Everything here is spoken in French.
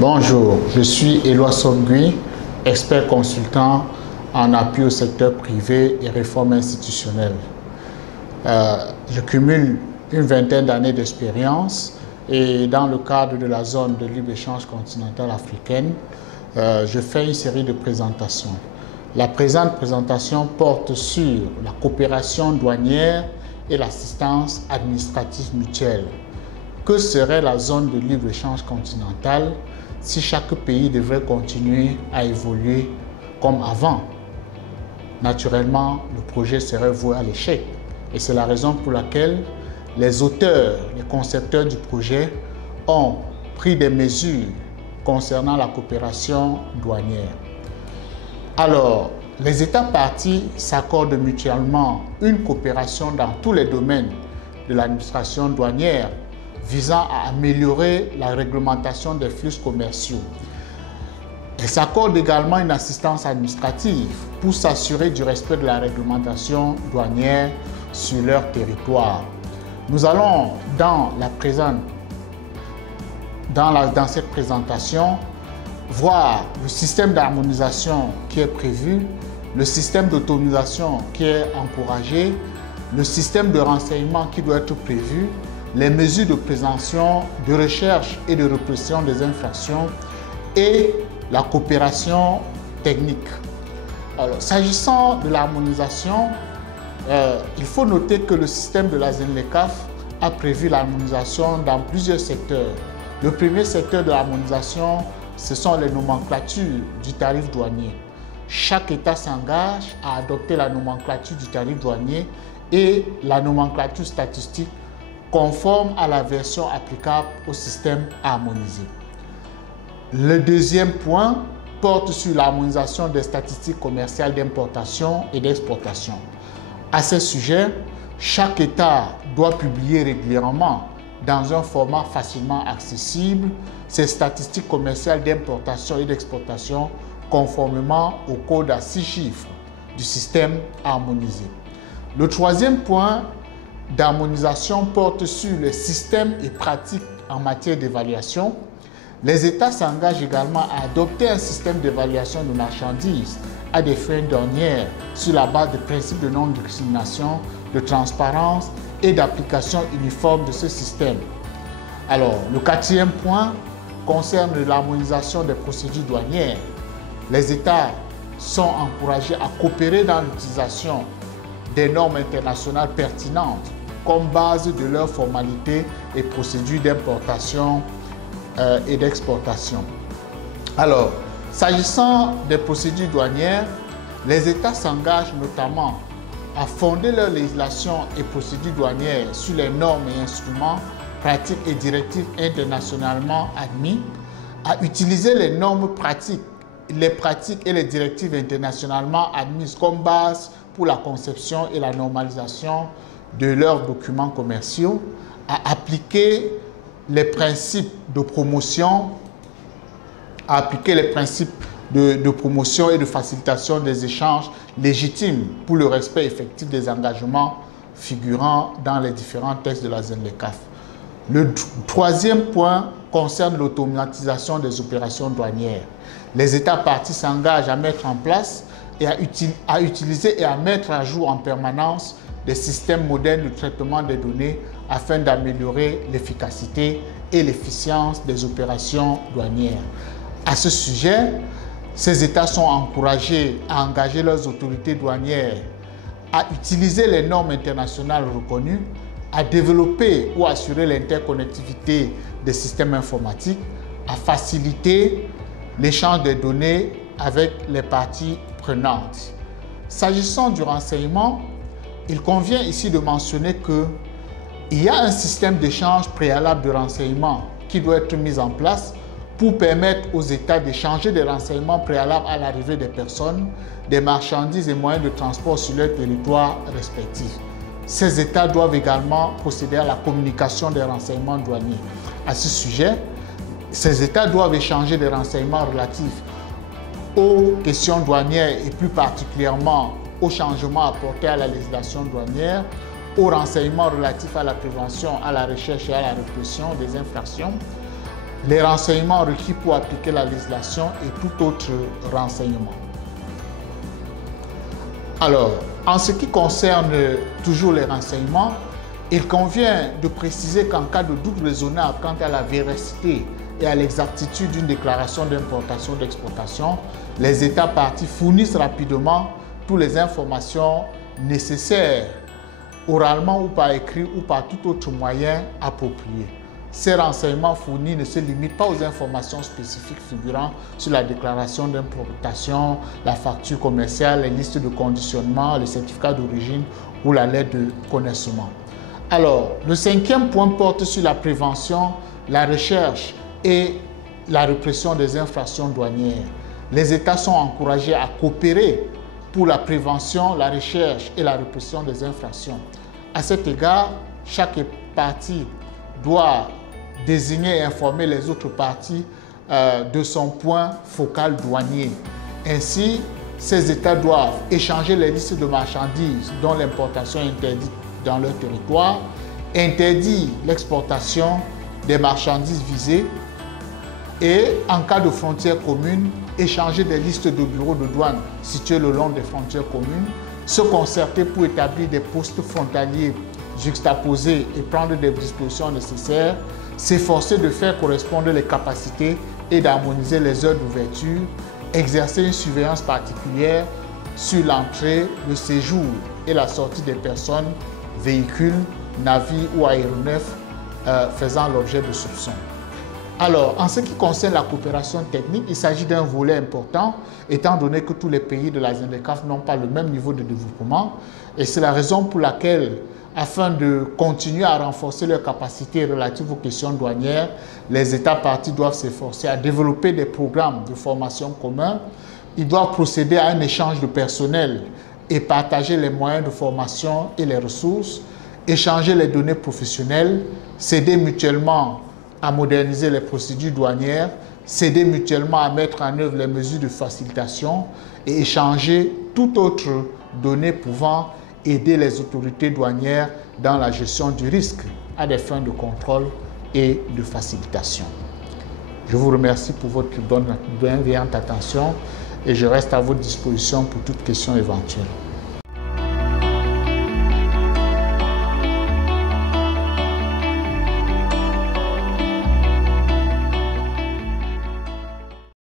Bonjour, je suis Éloi Somgui, expert consultant en appui au secteur privé et réforme institutionnelle. Je cumule une vingtaine d'années d'expérience et dans le cadre de la zone de libre-échange continentale africaine, je fais une série de présentations. La présente présentation porte sur la coopération douanière et l'assistance administrative mutuelle. Que serait la zone de libre-échange continentale si chaque pays devrait continuer à évoluer comme avant? Naturellement, le projet serait voué à l'échec. Et c'est la raison pour laquelle les auteurs, les concepteurs du projet ont pris des mesures concernant la coopération douanière. Alors, les États parties s'accordent mutuellement une coopération dans tous les domaines de l'administration douanière visant à améliorer la réglementation des flux commerciaux. Elles s'accordent également une assistance administrative pour s'assurer du respect de la réglementation douanière sur leur territoire. Nous allons dans cette présentation voir le système d'harmonisation qui est prévu, le système d'autonomisation qui est encouragé, le système de renseignement qui doit être prévu, les mesures de prévention, de recherche et de répression des infractions et la coopération technique. Alors, s'agissant de l'harmonisation, il faut noter que le système de la ZLECAf a prévu l'harmonisation dans plusieurs secteurs. Le premier secteur de l'harmonisation, ce sont les nomenclatures du tarif douanier. Chaque État s'engage à adopter la nomenclature du tarif douanier et la nomenclature statistique conforme à la version applicable au système harmonisé. Le deuxième point porte sur l'harmonisation des statistiques commerciales d'importation et d'exportation. À ce sujet, chaque État doit publier régulièrement dans un format facilement accessible ses statistiques commerciales d'importation et d'exportation conformément au code à 6 chiffres du système harmonisé. Le troisième point d'harmonisation porte sur les systèmes et pratiques en matière d'évaluation. Les États s'engagent également à adopter un système d'évaluation de marchandises à des fins douanières sur la base des principes de non-discrimination, de transparence et d'application uniforme de ce système. Alors, le quatrième point concerne l'harmonisation des procédures douanières. Les États sont encouragés à coopérer dans l'utilisation des normes internationales pertinentes comme base de leurs formalités et procédures d'importation et d'exportation. Alors, s'agissant des procédures douanières, les États s'engagent notamment à fonder leur législation et procédures douanières sur les normes et instruments, pratiques et directives internationalement admis, à utiliser les normes pratiques, les pratiques et les directives internationalement admises comme base pour la conception et la normalisation de leurs documents commerciaux, à appliquer les principes de promotion, et de facilitation des échanges légitimes pour le respect effectif des engagements figurant dans les différents textes de la ZLECAf. Le troisième point concerne l'automatisation des opérations douanières. Les États parties s'engagent à mettre en place et à utiliser et à mettre à jour en permanence des systèmes modernes de traitement des données afin d'améliorer l'efficacité et l'efficience des opérations douanières. À ce sujet, ces États sont encouragés à engager leurs autorités douanières à utiliser les normes internationales reconnues, à développer ou assurer l'interconnectivité des systèmes informatiques, à faciliter l'échange des données avec les parties prenantes. S'agissant du renseignement, il convient ici de mentionner qu'il y a un système d'échange préalable de renseignement qui doit être mis en place pour permettre aux États d'échanger des renseignements préalables à l'arrivée des personnes, des marchandises et moyens de transport sur leur territoire respectif. Ces États doivent également procéder à la communication des renseignements douaniers. À ce sujet, ces États doivent échanger des renseignements relatifs aux questions douanières et plus particulièrement aux changements apportés à la législation douanière, aux renseignements relatifs à la prévention, à la recherche et à la répression des infractions, les renseignements requis pour appliquer la législation et tout autre renseignement. Alors, en ce qui concerne toujours les renseignements, il convient de préciser qu'en cas de doute raisonnable quant à la véracité et à l'exactitude d'une déclaration d'importation ou d'exportation, les États parties fournissent rapidement toutes les informations nécessaires, oralement ou par écrit ou par tout autre moyen approprié. Ces renseignements fournis ne se limitent pas aux informations spécifiques figurant sur la déclaration d'importation, la facture commerciale, les listes de conditionnement, les certificats d'origine ou la lettre de connaissement. Alors, le 5e point porte sur la prévention, la recherche et la répression des infractions douanières. Les États sont encouragés à coopérer pour la prévention, la recherche et la répression des infractions. À cet égard, chaque partie doit désigner et informer les autres parties de son point focal douanier. Ainsi, ces États doivent échanger les listes de marchandises dont l'importation est interdite dans leur territoire, interdire l'exportation des marchandises visées et, en cas de frontières communes, échanger des listes de bureaux de douane situés le long des frontières communes, se concerter pour établir des postes frontaliers juxtaposés et prendre des dispositions nécessaires, s'efforcer de faire correspondre les capacités et d'harmoniser les heures d'ouverture, exercer une surveillance particulière sur l'entrée, le séjour et la sortie des personnes, véhicules, navires ou aéronefs faisant l'objet de soupçons. Alors, en ce qui concerne la coopération technique, il s'agit d'un volet important, étant donné que tous les pays de la ZLECAf n'ont pas le même niveau de développement. Et c'est la raison pour laquelle, afin de continuer à renforcer leurs capacités relatives aux questions douanières, les États parties doivent s'efforcer à développer des programmes de formation communs. Ils doivent procéder à un échange de personnel et partager les moyens de formation et les ressources, échanger les données professionnelles, s'aider mutuellement à moderniser les procédures douanières, s'aider mutuellement à mettre en œuvre les mesures de facilitation et échanger toute autre donnée pouvant aider les autorités douanières dans la gestion du risque à des fins de contrôle et de facilitation. Je vous remercie pour votre bienveillante attention et je reste à votre disposition pour toute question éventuelle.